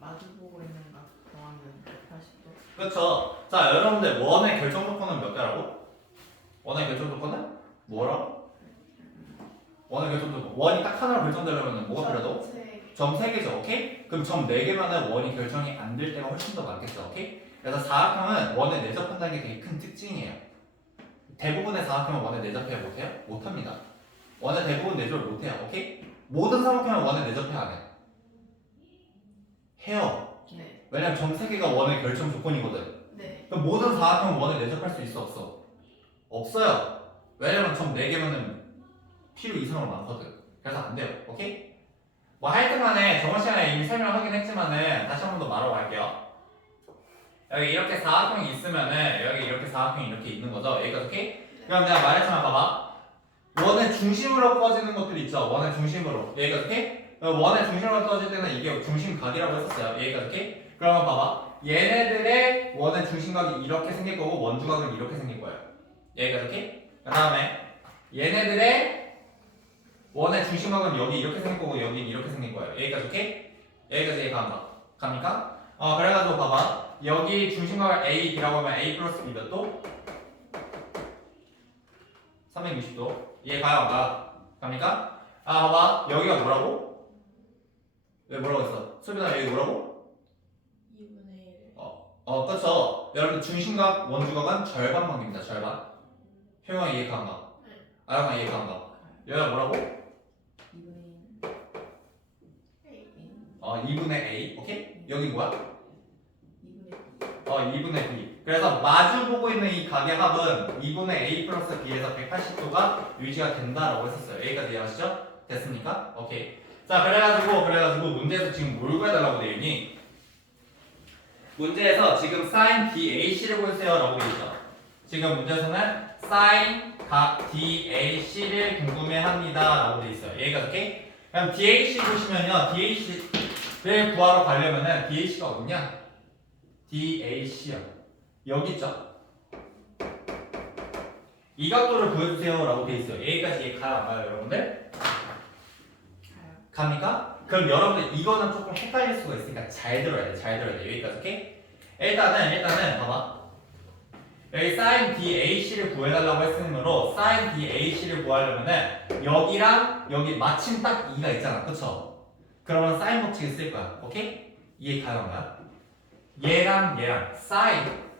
마주보고 있는 각 더하면 180도. 그렇죠. 자, 여러분들 원의 결정 조건은 몇 개라고? 원의 결정 조건은 뭐라고? 원의 결정 조건. 원이 딱 하나로 결정되려면 뭐가 필요하다고? 점 3개죠. 오케이? 그럼 점 4개만은 원이 결정이 안 될 때가 훨씬 더 많겠죠. 오케이? 그래서 사각형은 원에 내접한다는 게 되게 큰 특징이에요. 대부분의 사각형은 원에 내접해야 못해요? 못합니다. 원에 대부분 내접을 못해요. 오케이? 모든 사각형은 원에 내접해야 안 해. 해요. 네. 왜냐면 점 3개가 원의 결정 조건이거든. 네. 그럼 모든 사각형 원에 내접할 수 있어 없어? 없어요. 왜냐면 점 4개면은 필요 이상으로 많거든. 그래서 안 돼요. 오케이? 뭐 하여튼 간에 저번 시간에 이미 설명하긴 했지만은 다시 한 번 더 말하고 갈게요. 여기 이렇게 사각형이 있으면은 여기 이렇게 사각형이 이렇게 있는 거죠. 여기까지 오케이? 그럼 내가 말했지만 봐봐. 원의 중심으로 꺼지는 것들이 있죠. 원의 중심으로. 여기까지 오케이? 어, 원의 중심으로 떠질 때는 이게 중심각이라고 했었어요. 여기까지? 그러면 봐봐. 얘네들의 원의 중심각이 이렇게 생길 거고 원주각은 이렇게 생길 거예요. 여기까지? 그 다음에 얘네들의 원의 중심각은 여기 이렇게 생길 거고 여기 이렇게 생길 거예요. 여기까지? 여기까지 이해 갑니다. 갑니까? 어 그래가지고 봐봐. 여기 중심각을 A, B라고 하면 A 플러스 B 몇 도? 360도. 이해 가요? 안 가? 갑니까? 아 봐봐. 여기가 뭐라고? 왜 뭐라고 했어? 수빈아 여기 뭐라고? 2분의 1. 어, 그렇죠. 여러분 중심각 원주각은 절반만입니다. 절반. 효영아 이해 가는가? 네. 아영아 이해 가는가? 여기가 뭐라고? 2분의 1. A. 어, 2분의 A. 오케이? 여기 뭐야? 2분의 어, 2분의 B. 그래서 마주 보고 있는 이 각의 합은 2분의 A 플러스 B에서 180도가 유지가 된다라고 했었어요. 여기까지 이해하시죠? 됐습니까? 오케이. 자, 그래가지고, 그래가지고 문제에서 지금 뭘 구해달라고 되어 있니? 문제에서 지금 sin DAC를 보세요 라고 되어 있죠. 지금 문제에서는 sin 각 DAC를 궁금해합니다 라고 되어 있어요. 여기까지 오케이? 그럼 DAC 보시면요. DAC를 구하러 가려면은 DAC가 어딨냐? DAC요. 여기 있죠? 이 각도를 구해주세요 라고 돼 있어요. 여기까지 가요 안 가요 여러분들? 갑니까? 그럼 여러분들 이거는 조금 헷갈릴 수가 있으니까 잘 들어야 돼. 잘 들어야 돼. 여기까지 오케이? 일단은 일단은 봐봐. 여기 sin DAC를 구해달라고 했으므로 sin DAC를 구하려면은 여기랑 여기 마침 딱 2가 있잖아. 그쵸? 그러면 sin 법칙을 쓸 거야. 오케이? 이해 가요 안 가요? 얘랑 얘랑 sin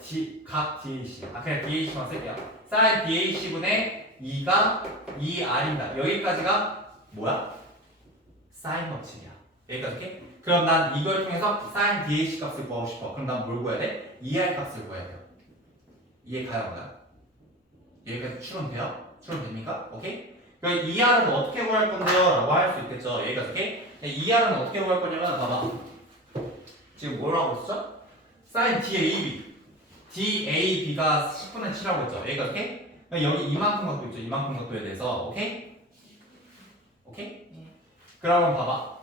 D, 각 DAC 아 그냥 DAC만 쓸게요 sin DAC분의 2가 2R입니다 여기까지가 뭐야? sin 법칙이야 여기까지 오케이? 그럼 난 이걸 통해서 sin DAC 값을 구하고 싶어 그럼 난 뭘 구해야 돼? 2R 값을 구해야 돼요 이해 가요 안 가요? 여기까지 추론 돼요? 추론 됩니까? 오케이? 그럼 2R은 어떻게 구할 건데요? 라고 할 수 있겠죠 여기까지 오케이? 2R은 어떻게 구할 거냐면 봐봐 지금 뭐라고 했죠? sin DAB DAB가 10분의 7이라고 했죠. 여기가 오케이? 그럼 여기 이만큼 갖고 있죠. 이만큼 각도에 대해서 오케이? 오케이? 네. 그러면 봐봐.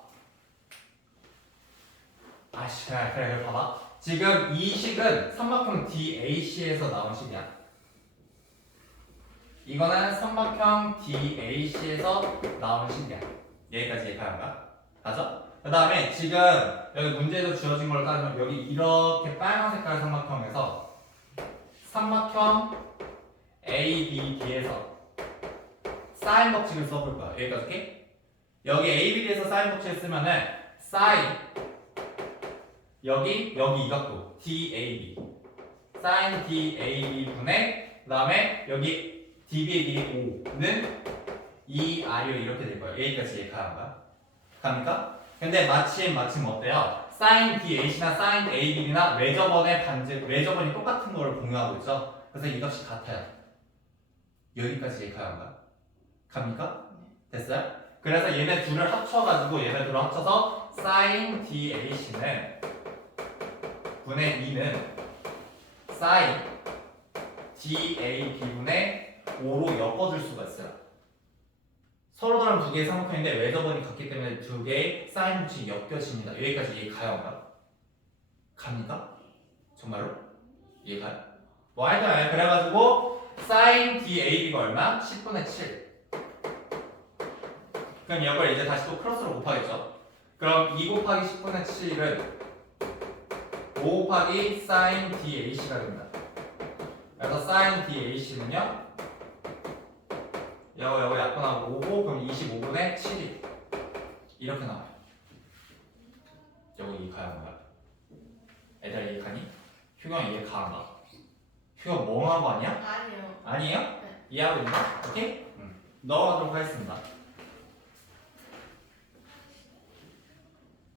아씨 그래 그래 그래 봐봐. 지금 이 식은 삼각형 DAC에서 나온 식이야. 이거는 삼각형 DAC에서 나온 식이야. 여기까지 가요가 가죠? 그 다음에 지금 여기 문제에서 주어진 걸 따지면 여기 이렇게 빨간 색깔 삼각형에서 삼각형 ABD에서 사인 법칙을 써볼 거야. 여기까지 오케이? 여기 ABD에서 사인 법칙을 쓰면은 사인 여기 여기 이 각도 DAB 사인 DAB 분의 그 다음에 여기 DBAB 5는 2R이 이렇게 될 거야. 여기까지 이해가는 거야. 갑니까? 근데 마침 마침 어때요? sin DAC나 sin AB나 외접원의 반지 외접원이 똑같은 거를 공유하고 있죠. 그래서 이 값이 같아요. 여기까지 안 가요? 갑니까? 됐어요? 그래서 얘네 둘을 합쳐가지고 얘네 둘을 합쳐서 sin DAC는 분의 2는 sin DAB분의 5로 엮어줄 수가 있어요. 서로 다른 두 개의 삼각형인데 외접원이 같기 때문에 두 개의 사인 법칙이 엮여집니다. 여기까지 이해 가요? 갑니까? 정말로? 이해 가요? 뭐 하여튼 그래가지고 사인 DAB가 얼마? 10분의 7 그럼 이걸 이제 다시 또 크로스로 곱하겠죠? 그럼 2 곱하기 10분의 7은 5 곱하기 sin DAC가 됩니다. 그래서 sin DAC는요. 여거 여거 약분하고 5고 그럼 25분의 7이 이렇게 나와요. 여거 이해가야 안 가? 애들 이해가니? 휴경 이해가 안 가? 멍한 거 아니야? 아니요. 아니에요? 네. 이해하고 있나? 오케이? 응. 넣어가도록 하겠습니다.